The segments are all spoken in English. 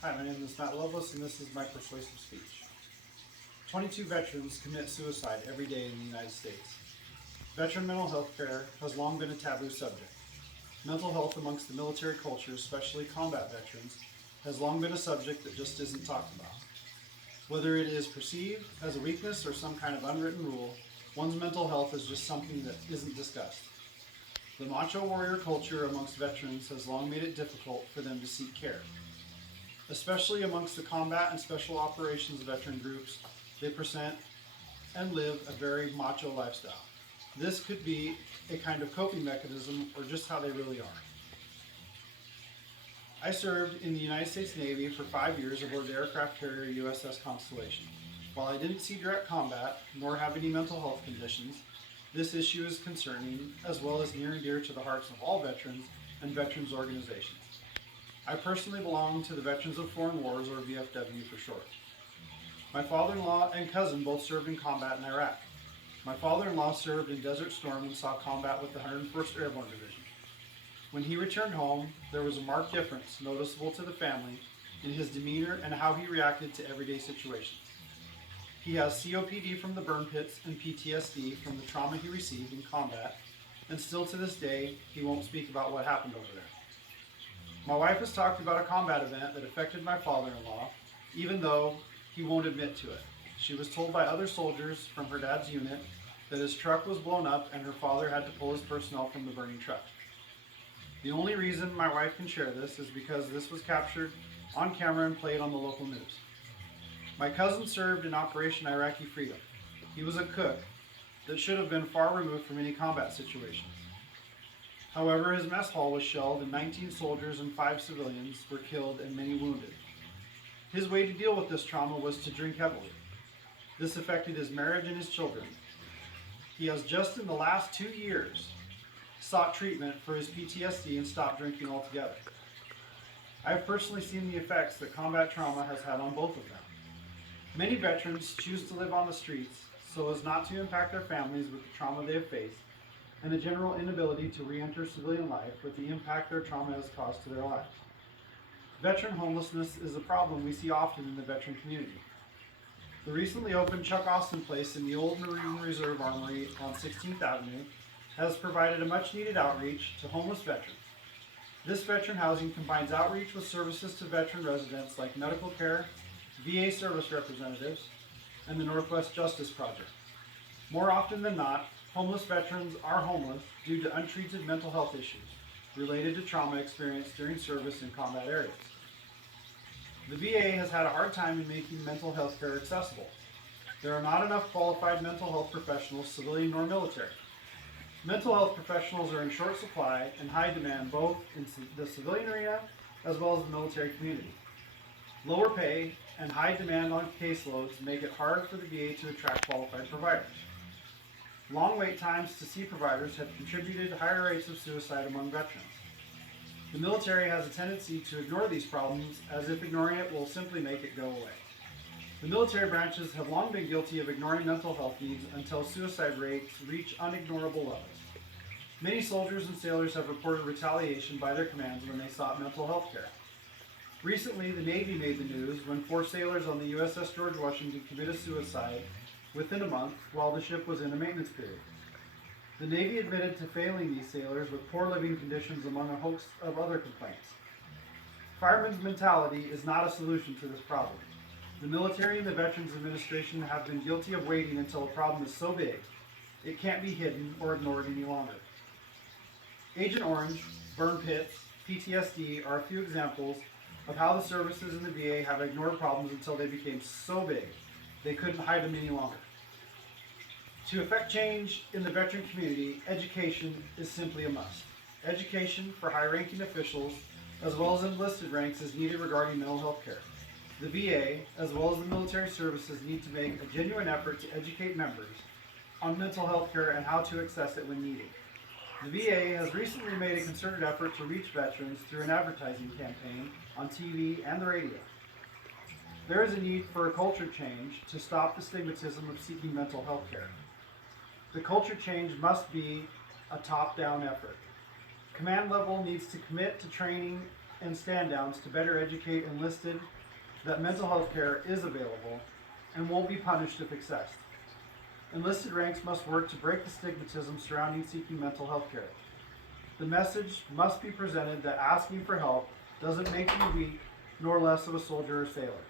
Hi, my name is Matt Lovelace, and this is my persuasive speech. 22 veterans commit suicide every day in the United States. Veteran mental health care has long been a taboo subject. Mental health amongst the military culture, especially combat veterans, has long been a subject that just isn't talked about. Whether it is perceived as a weakness or some kind of unwritten rule, one's mental health is just something that isn't discussed. The macho warrior culture amongst veterans has long made it difficult for them to seek care. Especially amongst the combat and special operations veteran groups, they present and live a very macho lifestyle. This could be a kind of coping mechanism or just how they really are. I served in the United States Navy for 5 years aboard the aircraft carrier USS Constellation. While I didn't see direct combat nor have any mental health conditions, this issue is concerning as well as near and dear to the hearts of all veterans and veterans organizations. I personally belong to the Veterans of Foreign Wars, or VFW for short. My father-in-law and cousin both served in combat in Iraq. My father-in-law served in Desert Storm and saw combat with the 101st Airborne Division. When he returned home, there was a marked difference noticeable to the family in his demeanor and how he reacted to everyday situations. He has COPD from the burn pits and PTSD from the trauma he received in combat, and still to this day, he won't speak about what happened over there. My wife has talked about a combat event that affected my father-in-law, even though he won't admit to it. She was told by other soldiers from her dad's unit that his truck was blown up and her father had to pull his personnel from the burning truck. The only reason my wife can share this is because this was captured on camera and played on the local news. My cousin served in Operation Iraqi Freedom. He was a cook that should have been far removed from any combat situations. However, his mess hall was shelled and 19 soldiers and 5 civilians were killed and many wounded. His way to deal with this trauma was to drink heavily. This affected his marriage and his children. He has just in the last 2 years sought treatment for his PTSD and stopped drinking altogether. I have personally seen the effects that combat trauma has had on both of them. Many veterans choose to live on the streets so as not to impact their families with the trauma they have faced and the general inability to re-enter civilian life with the impact their trauma has caused to their lives. Veteran homelessness is a problem we see often in the veteran community. The recently opened Chuck Austin Place in the old Marine Reserve Armory on 16th Avenue has provided a much-needed outreach to homeless veterans. This veteran housing combines outreach with services to veteran residents like medical care, VA service representatives, and the Northwest Justice Project. More often than not, homeless veterans are homeless due to untreated mental health issues related to trauma experienced during service in combat areas. The VA has had a hard time in making mental health care accessible. There are not enough qualified mental health professionals, civilian nor military. Mental health professionals are in short supply and high demand both in the civilian arena as well as the military community. Lower pay and high demand on caseloads make it hard for the VA to attract qualified providers. Long wait times to see providers have contributed to higher rates of suicide among veterans. The military has a tendency to ignore these problems as if ignoring it will simply make it go away. The military branches have long been guilty of ignoring mental health needs until suicide rates reach unignorable levels. Many soldiers and sailors have reported retaliation by their commands when they sought mental health care. Recently, the Navy made the news when 4 sailors on the USS George Washington committed suicide within a month while the ship was in a maintenance period. The Navy admitted to failing these sailors with poor living conditions among a host of other complaints. Fireman's mentality is not a solution to this problem. The military and the Veterans Administration have been guilty of waiting until a problem is so big it can't be hidden or ignored any longer. Agent Orange, burn pits, PTSD are a few examples of how the services in the VA have ignored problems until they became so big they couldn't hide them any longer. To effect change in the veteran community, education is simply a must. Education for high-ranking officials as well as enlisted ranks is needed regarding mental health care. The VA, as well as the military services, need to make a genuine effort to educate members on mental health care and how to access it when needed. The VA has recently made a concerted effort to reach veterans through an advertising campaign on TV and the radio. There is a need for a culture change to stop the stigmatism of seeking mental health care. The culture change must be a top-down effort. Command level needs to commit to training and stand downs to better educate enlisted that mental health care is available and won't be punished if accessed. Enlisted ranks must work to break the stigmatism surrounding seeking mental health care. The message must be presented that asking for help doesn't make you weak nor less of a soldier or sailor.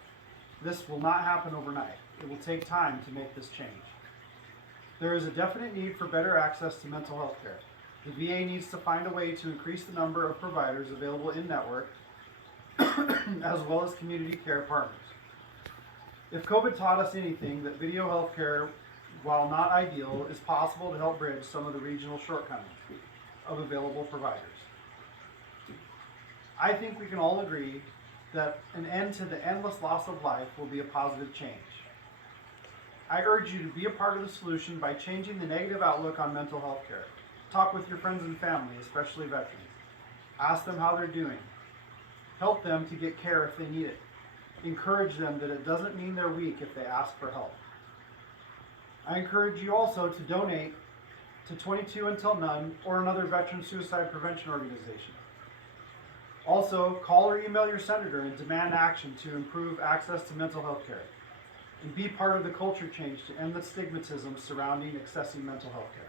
This will not happen overnight. It will take time to make this change. There is a definite need for better access to mental health care. The VA needs to find a way to increase the number of providers available in network, as well as community care partners. If COVID taught us anything, that video health care, while not ideal, is possible to help bridge some of the regional shortcomings of available providers. I think we can all agree that an end to the endless loss of life will be a positive change. I urge you to be a part of the solution by changing the negative outlook on mental health care. Talk with your friends and family, especially veterans. Ask them how they're doing. Help them to get care if they need it. Encourage them that it doesn't mean they're weak if they ask for help. I encourage you also to donate to 22 Until None or another veteran suicide prevention organization. Also, call or email your senator and demand action to improve access to mental health care and be part of the culture change to end the stigmatism surrounding accessing mental health care.